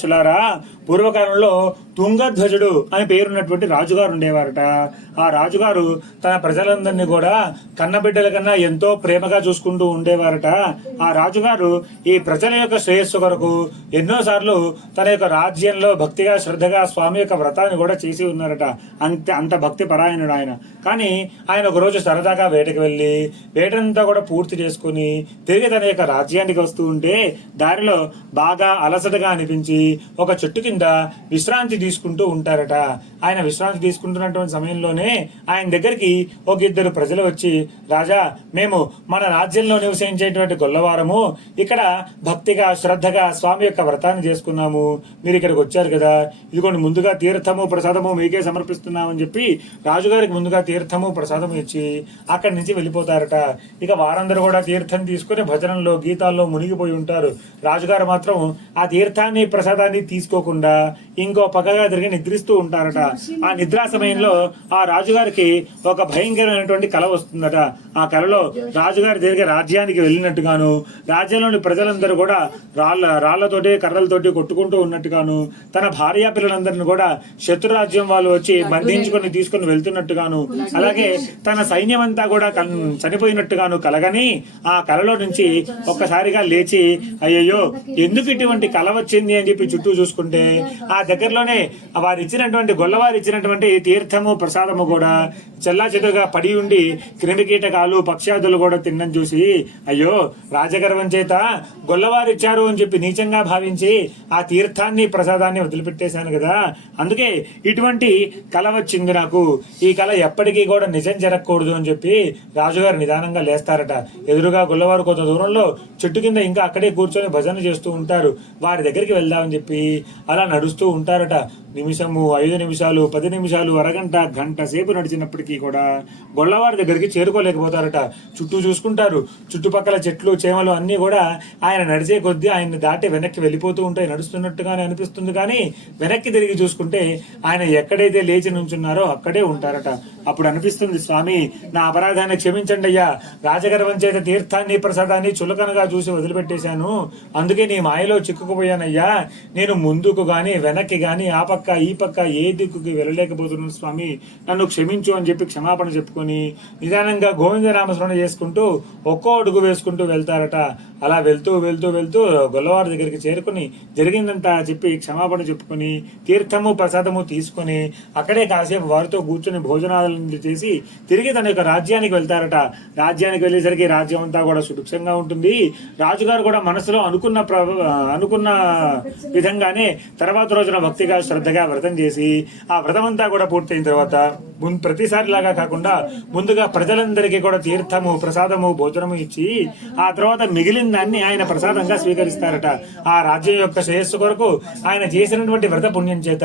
చులారా పూర్వకాలంలో తుంగధ్వజుడు అని పేరున్నటువంటి రాజుగారు ఉండేవారట. ఆ రాజుగారు తన ప్రజలందరినీ కూడా కన్నబిడ్డల కన్నా ఎంతో ప్రేమగా చూసుకుంటూ ఉండేవారట. ఆ రాజుగారు ఈ ప్రజల యొక్క శ్రేయస్సు కొరకు ఎన్నోసార్లు తన యొక్క రాజ్యంలో భక్తిగా శ్రద్ధగా స్వామి యొక్క వ్రతాన్ని కూడా చేసి ఉన్నారట. అంత భక్తి పరాయణుడు ఆయన. కానీ ఆయన ఒక రోజు సరదాగా వేటకు వెళ్ళి వేటంతా కూడా పూర్తి చేసుకుని తిరిగి తన యొక్క రాజ్యానికి వస్తూ ఉంటే దారిలో బాగా అలసటగా అనిపించి ఒక చెట్టు కింద విశ్రాంతి తీసుకుంటూ ఉంటారట. ఆయన విశ్రాంతి తీసుకుంటున్నటువంటి సమయంలోనే ఆయన దగ్గరికి ఒక ఇద్దరు ప్రజలు వచ్చి, రాజా, మేము మన రాజ్యంలో నివసించేటువంటి గొల్లవారము ఇక్కడ భక్తిగా శ్రద్ధగా స్వామి యొక్క వ్రతాన్ని చేసుకున్నాము. మీరు ఇక్కడికి వచ్చారు కదా, ఇదిగోండి ముందుగా తీర్థము ప్రసాదము మీకే సమర్పిస్తున్నామని చెప్పి రాజుగారికి ముందుగా తీర్థము ప్రసాదము ఇచ్చి అక్కడి నుంచి వెళ్ళిపోతారట. ఇక వారందరూ కూడా తీర్థం తీసుకుని భజనంలో గీతాల్లో మునిగిపోయి ఉంటారు. రాజుగారు మాత్రం ఆ తీర్థాన్ని ప్రసాదాన్ని తీసుకోకుండా ఇంకో పక్కగా తిరిగి నిద్రిస్తూ ఉంటారట. ఆ నిద్రా సమయంలో ఆ రాజుగారికి ఒక భయంకరమైనటువంటి కల వస్తుందట. ఆ కలలో రాజుగారి తిరిగి రాజ్యానికి వెళ్ళినట్టుగాను, రాజ్యంలోని ప్రజలందరూ కూడా రాళ్లతోటి కర్రలతోటి కొట్టుకుంటూ ఉన్నట్టుగాను, తన భార్యా పిల్లలందరినీ కూడా శత్రురాజ్యం వాళ్ళు వచ్చి బంధించుకొని తీసుకుని వెళ్తున్నట్టుగాను, అలాగే తన సైన్యం అంతా కూడా చనిపోయినట్టుగాను కలగని ఆ కలలో నుంచి ఒక్కసారిగా లేచి, అయ్యయ్యో ఎందుకు ఇటువంటి కల వచ్చింది అని చెప్పి చుట్టూ చూసుకుంటే ఆ దగ్గరలోనే వారు ఇచ్చినటువంటి గొల్లవారు ఇచ్చినటువంటి తీర్థము ప్రసాదము కూడా చెల్లా చెదురుగా పడి ఉండి క్రిమికీటకాలు పక్షాదులు కూడా తిన్నని చూసి, అయ్యో రాజగర్వం చేత గొల్లవారు ఇచ్చారు అని చెప్పి నీచంగా భావించి ఆ తీర్థాన్ని ప్రసాదాన్ని వదిలిపెట్టేశాను కదా, అందుకే ఇటువంటి కల వచ్చింది నాకు. ఈ కల ఎప్పటికీ కూడా నిజం జరగకూడదు అని చెప్పి రాజుగారు నిదానంగా లేస్తారట. ఎదురుగా గొల్లవారు కొంత దూరంలో చెట్టు కింద ఇంకా అక్కడే కూర్చొని భజన చేస్తూ ఉంటారు. వారి దగ్గరికి వెళ్దామని చెప్పి అలా నడుస్తూ ఉంటారట. నిమిషము, 5 నిమిషాలు, 10 నిమిషాలు, అరగంట, గంట సేపు నడిచినప్పటికీ కూడా గొల్లవారి దగ్గరికి చేరుకోలేకపోతారట. చుట్టూ చూసుకుంటారు. చుట్టుపక్కల చెట్లు చేమలు అన్ని కూడా ఆయన నడిచే కొద్దీ ఆయన్ని దాటి వెనక్కి వెళ్ళిపోతూ ఉంటాయి. నడుస్తున్నట్టుగానే అనిపిస్తుంది, కానీ వెనక్కి తిరిగి చూసుకుంటే ఆయన ఎక్కడైతే లేచి నుంచున్నారో అక్కడే ఉంటారట. అప్పుడు అనిపిస్తుంది, స్వామి నా అపరాధాన్ని క్షమించండి అయ్యా, రాజగర్వం చేత తీర్థాన్ని ప్రసాదాన్ని చులకనగా చూసి వదిలిపెట్టేశాను, అందుకే నీ మాయలో చిక్కుకుపోయానయ్యా, నేను ముందుకు గాని వెనక్కి గాని ఆ పక్క ఈ పక్క ఏ దిక్కుకి వెళ్ళలేకపోతున్నాను స్వామి, నన్ను క్షమించు అని చెప్పి క్షమాపణ చెప్పుకొని నిదానంగా గోవిందనామస్మరణ చేసుకుంటూ ఒక్కో అడుగు వేసుకుంటూ వెళ్తారట. అలా వెళ్తూ వెళ్తూ వెళ్తూ గొల్లవారి దగ్గరికి చేరుకుని జరిగిందంతా చెప్పి క్షమాపణ చెప్పుకొని తీర్థము ప్రసాదము తీసుకుని అక్కడే కాసేపు వారితో కూర్చొని భోజనాలను చేసి తిరిగి తన యొక్క రాజ్యానికి వెళ్తారట. రాజ్యానికి వెళ్ళేసరికి రాజ్యం అంతా కూడా సుభిక్షంగా ఉంటుంది. రాజుగారు కూడా మనసులో అనుకున్న విధంగానే తర్వాత రోజున భక్తిగా శ్రద్ధగా వ్రతం చేసి ఆ వ్రతం అంతా కూడా పూర్తయిన తర్వాత ప్రతిసారి లాగా కాకుండా ముందుగా ప్రజలందరికీ కూడా తీర్థము ప్రసాదము భోజనము ఇచ్చి ఆ తర్వాత మిగిలిన దాన్ని ఆయన ప్రసాదంగా స్వీకరిస్తారట. ఆ రాజ్యం యొక్క శ్రేయస్సు కొరకు ఆయన చేసినటువంటి వ్రత పుణ్యం చేత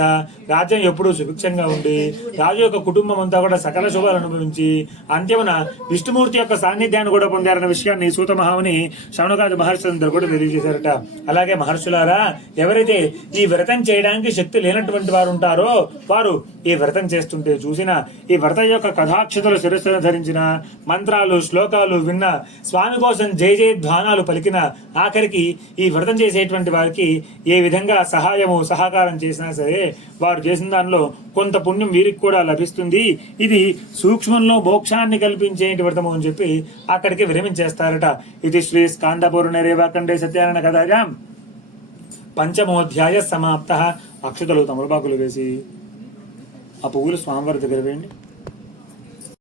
రాజ్యం ఎప్పుడూ సుభిక్షంగా ఉండి రాజు యొక్క కుటుంబం అంతా కూడా సకల శుభాలు అనుభవించి అంత్యమున విష్ణుమూర్తి యొక్క సాన్నిధ్యాన్ని కూడా పొందారన్న విషయాన్ని సూత మహాముని శౌనకాది మహర్షులందరూ కూడా తెలియజేశారట. అలాగే మహర్షులారా, ఎవరైతే ఈ వ్రతం చేయడానికి శక్తి లేనటువంటి వారు ఉంటారో వారు ఈ వ్రతం చేస్తుంటే చూసిన, ఈ వ్రత యొక్క కథాక్షతలు శిరస్సును ధరించిన, మంత్రాలు శ్లోకాలు విన్న, స్వామి కోసం జయ జయ ధ్వానాలు పలికిన, ఆఖరికి ఈ వ్రతం చేసేటువంటి వారికి ఏ విధంగా సహకారం చేసినా సరే వారు చేసిన దానిలో కొంత పుణ్యం వీరికి కూడా లభిస్తుంది. ఇది సూక్ష్మంలో మోక్షాన్ని కల్పించేటి వ్రతము అని చెప్పి అక్కడికి విరమించేస్తారట. ఇది శ్రీ స్కాందపూర్ణ రేవాఖండే సత్యారాయణ కథగా పంచమోధ్యాయ సమాప్త. అక్షతలు తమలపాకులు వేసి ఆ పువ్వులు స్వామివారి దగ్గర వేయండి.